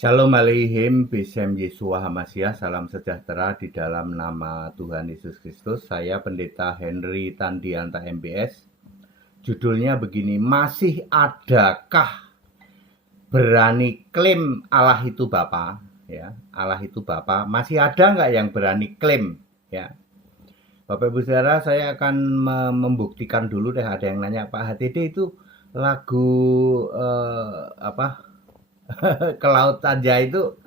Shalom Aleihim, Besem Yesua Hamasyah, salam sejahtera di dalam nama Tuhan Yesus Kristus. Saya Pendeta Henry Tandianta MBS. Judulnya begini, masih adakah berani klaim Allah itu Bapa? Ya, Allah itu Bapa. Masih ada nggak yang berani klaim? Ya, Bapak Ibu Saudara, saya akan membuktikan dulu deh. Ada yang nanya, Pak HTD itu lagu apa? Ke laut saja itu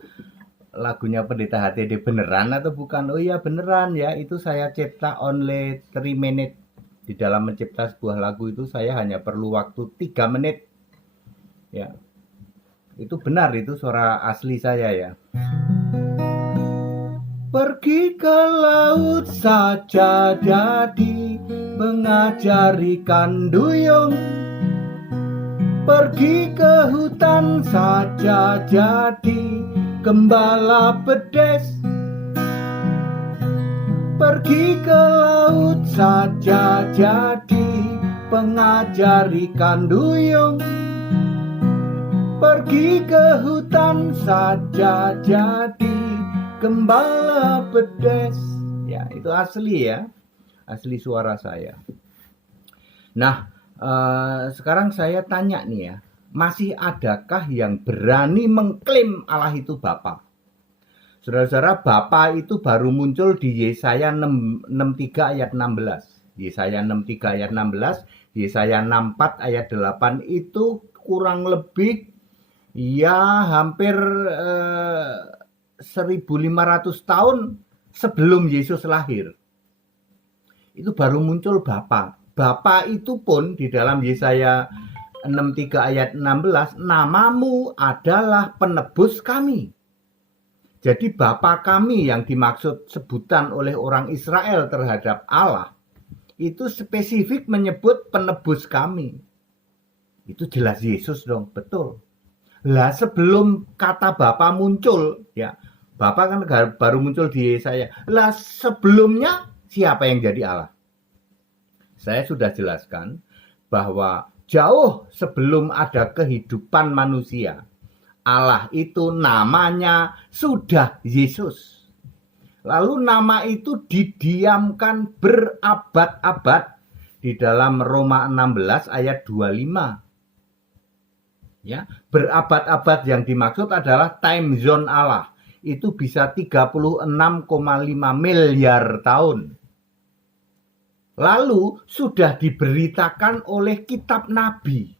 lagunya Pendeta HTD beneran atau bukan? Oh iya beneran ya, itu saya cipta only 3 minutes. Di dalam mencipta sebuah lagu itu saya hanya perlu waktu 3 menit. Ya, itu benar, itu suara asli saya ya. Pergi ke laut saja jadi mengajari ikan duyung. Pergi ke hutan saja jadi gembala pedes. Pergi ke laut saja jadi pengajar ikan duyung. Pergi ke hutan saja jadi gembala pedes. Ya, itu asli ya. Asli suara saya. Nah, sekarang saya tanya nih ya, masih adakah yang berani mengklaim Allah itu Bapa? Saudara-saudara, Bapa itu baru muncul di Yesaya 63 ayat 16. Yesaya 63 ayat 16, Yesaya 64 ayat 8 itu kurang lebih ya hampir 1500 tahun sebelum Yesus lahir. Itu baru muncul Bapa. Bapa itu pun di dalam Yesaya 63 ayat 16, namamu adalah penebus kami. Jadi Bapa kami yang dimaksud sebutan oleh orang Israel terhadap Allah, itu spesifik menyebut penebus kami. Itu jelas Yesus dong, betul. Lah sebelum kata Bapa muncul, ya Bapa kan baru muncul di Yesaya. Lah sebelumnya siapa yang jadi Allah? Saya sudah jelaskan bahwa jauh sebelum ada kehidupan manusia, Allah itu namanya sudah Yesus. Lalu nama itu didiamkan berabad-abad di dalam Roma 16 ayat 25. Ya, berabad-abad yang dimaksud adalah time zone Allah. Itu bisa 36,5 miliar tahun. Lalu sudah diberitakan oleh kitab Nabi.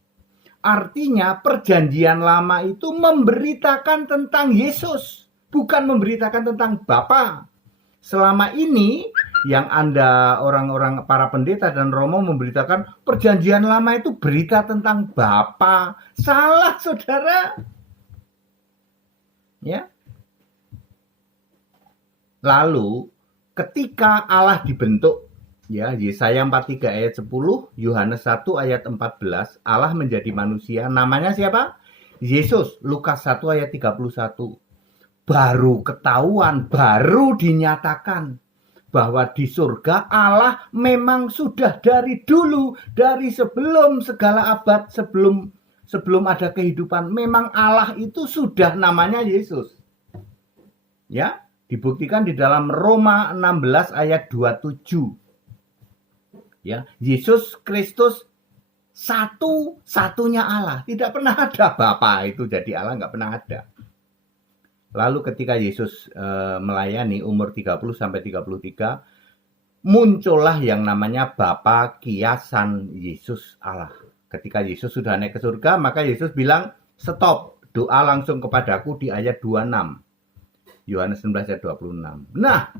Artinya perjanjian lama itu memberitakan tentang Yesus, bukan memberitakan tentang Bapa. Selama ini yang Anda orang-orang para pendeta dan romo memberitakan perjanjian lama itu berita tentang Bapa. Salah, saudara. Ya. Lalu ketika Allah dibentuk, ya, Yesaya 43 ayat 10, Yohanes 1 ayat 14, Allah menjadi manusia. Namanya siapa? Yesus. Lukas 1 ayat 31. Baru ketahuan, baru dinyatakan bahwa di surga Allah memang sudah dari dulu, dari sebelum segala abad, sebelum ada kehidupan, memang Allah itu sudah namanya Yesus. Ya, dibuktikan di dalam Roma 16 ayat 27. Ya, Yesus Kristus satu-satunya Allah. Tidak pernah ada Bapa itu jadi Allah, nggak pernah ada. Lalu ketika Yesus melayani umur 30 sampai 33, muncullah yang namanya Bapa kiasan Yesus Allah. Ketika Yesus sudah naik ke surga, maka Yesus bilang, stop, doa langsung kepadaku di ayat 26. Yohanes 19 ayat 26. Nah,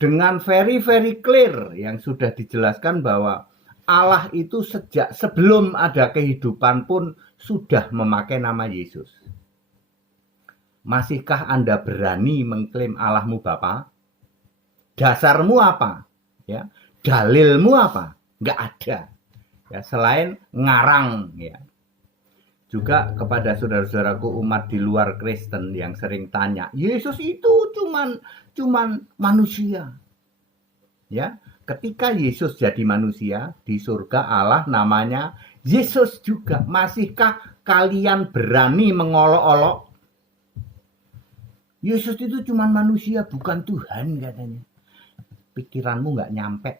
dengan very clear yang sudah dijelaskan bahwa Allah itu sejak sebelum ada kehidupan pun sudah memakai nama Yesus. Masihkah Anda berani mengklaim Allahmu Bapa? Dasarmu apa? Ya, dalilmu apa? Nggak ada. Ya, selain ngarang ya. Juga kepada saudara-saudaraku umat di luar Kristen yang sering tanya, Yesus itu cuman manusia. Ya, ketika Yesus jadi manusia di surga Allah namanya Yesus juga. Masihkah kalian berani mengolok-olok Yesus itu cuma manusia, bukan Tuhan katanya. Pikiranmu nggak nyampe.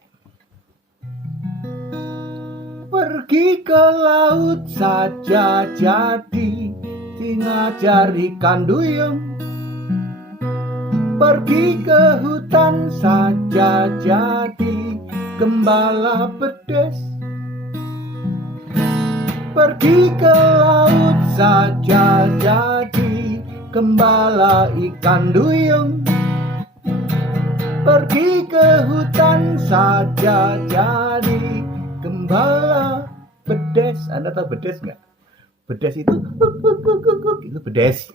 Pergi ke laut saja jadi ngajari ikan duyung. Pergi ke hutan saja jadi gembala pedes. Pergi ke laut saja jadi gembala ikan duyung. Pergi ke hutan saja jadi gembala bedes. Anda tahu bedes nggak? Bedes itu bedes.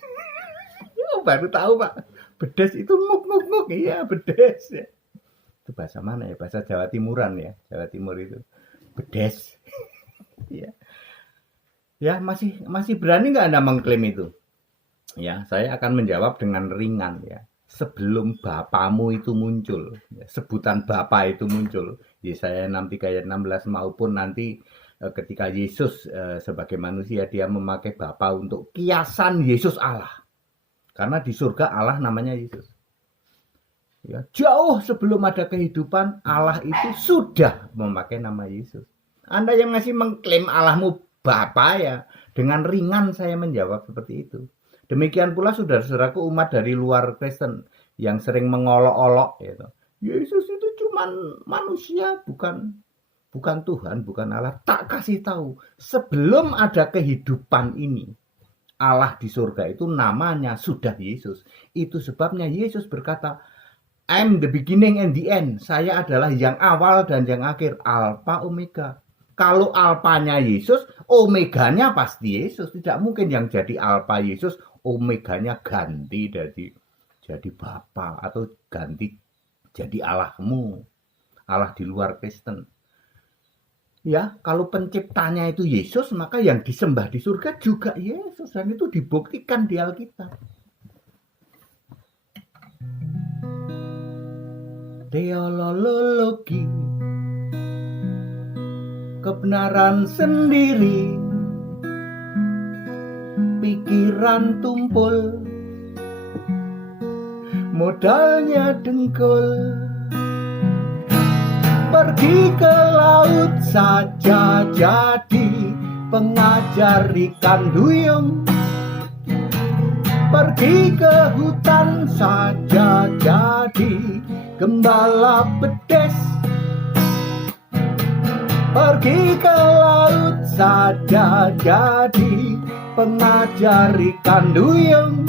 Baru tahu Pak. Bedes itu nguk. Iya bedes ya. Itu bahasa mana ya? Bahasa Jawa Timuran ya. Jawa Timur itu bedes. Ya. Ya masih berani nggak Anda mengklaim itu? Ya, saya akan menjawab dengan ringan ya. Sebelum bapamu itu muncul, ya, sebutan bapa itu muncul, Yesaya 63 ayat 16 maupun nanti ketika Yesus sebagai manusia dia memakai bapa untuk kiasan Yesus Allah. Karena di surga Allah namanya Yesus. Ya, jauh sebelum ada kehidupan Allah itu sudah memakai nama Yesus. Anda yang masih mengklaim Allahmu bapa ya, dengan ringan saya menjawab seperti itu. Demikian pula saudara-saudaraku umat dari luar Kristen yang sering mengolok-olok gitu. Yesus itu cuma manusia, bukan Tuhan, bukan Allah. Tak kasih tahu, sebelum ada kehidupan ini, Allah di surga itu namanya sudah Yesus. Itu sebabnya Yesus berkata, I'm the beginning and the end. Saya adalah yang awal dan yang akhir, Alpha Omega. Kalau alpanya Yesus, omeganya pasti Yesus. Tidak mungkin yang jadi alpha Yesus, omeganya ganti jadi Bapa atau ganti jadi Allahmu. Allah di luar Kristen. Ya, kalau penciptanya itu Yesus, maka yang disembah di surga juga Yesus. Dan itu dibuktikan di Alkitab. Teologi, kebenaran sendiri, pikiran tumpul, modalnya dengkul. Pergi ke laut saja jadi pengajar ikan duyung. Pergi ke hutan saja jadi gembala pedes. Pergi ke laut saja jadi pengajar ikan duyung.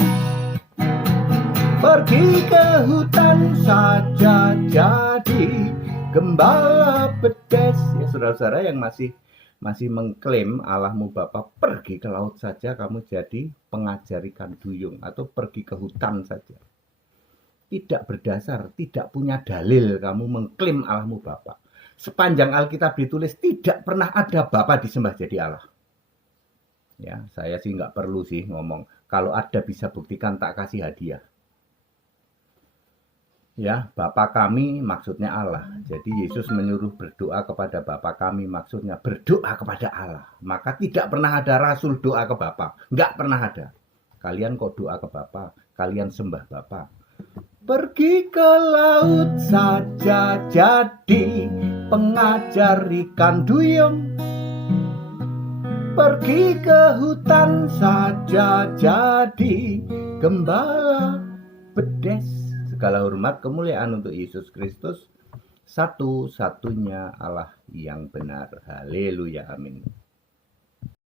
Pergi ke hutan saja jadi gembala pedes. Ya saudara-saudara yang masih mengklaim Allahmu Bapa, pergi ke laut saja kamu jadi pengajar ikan duyung atau pergi ke hutan saja. Tidak berdasar, tidak punya dalil kamu mengklaim Allahmu Bapa. Sepanjang Alkitab ditulis tidak pernah ada Bapa disembah jadi Allah. Ya, saya sih nggak perlu sih ngomong. Kalau ada bisa buktikan tak kasih hadiah. Ya, Bapa kami maksudnya Allah. Jadi Yesus menyuruh berdoa kepada Bapa kami maksudnya berdoa kepada Allah. Maka tidak pernah ada rasul doa ke Bapa. Nggak pernah ada. Kalian kok doa ke Bapa, kalian sembah Bapa. Pergi ke laut saja jadi pengajar ikan duyung. Pergi ke hutan saja jadi gembala bedes. Segala hormat kemuliaan untuk Yesus Kristus, satu-satunya Allah yang benar. Haleluya, amin.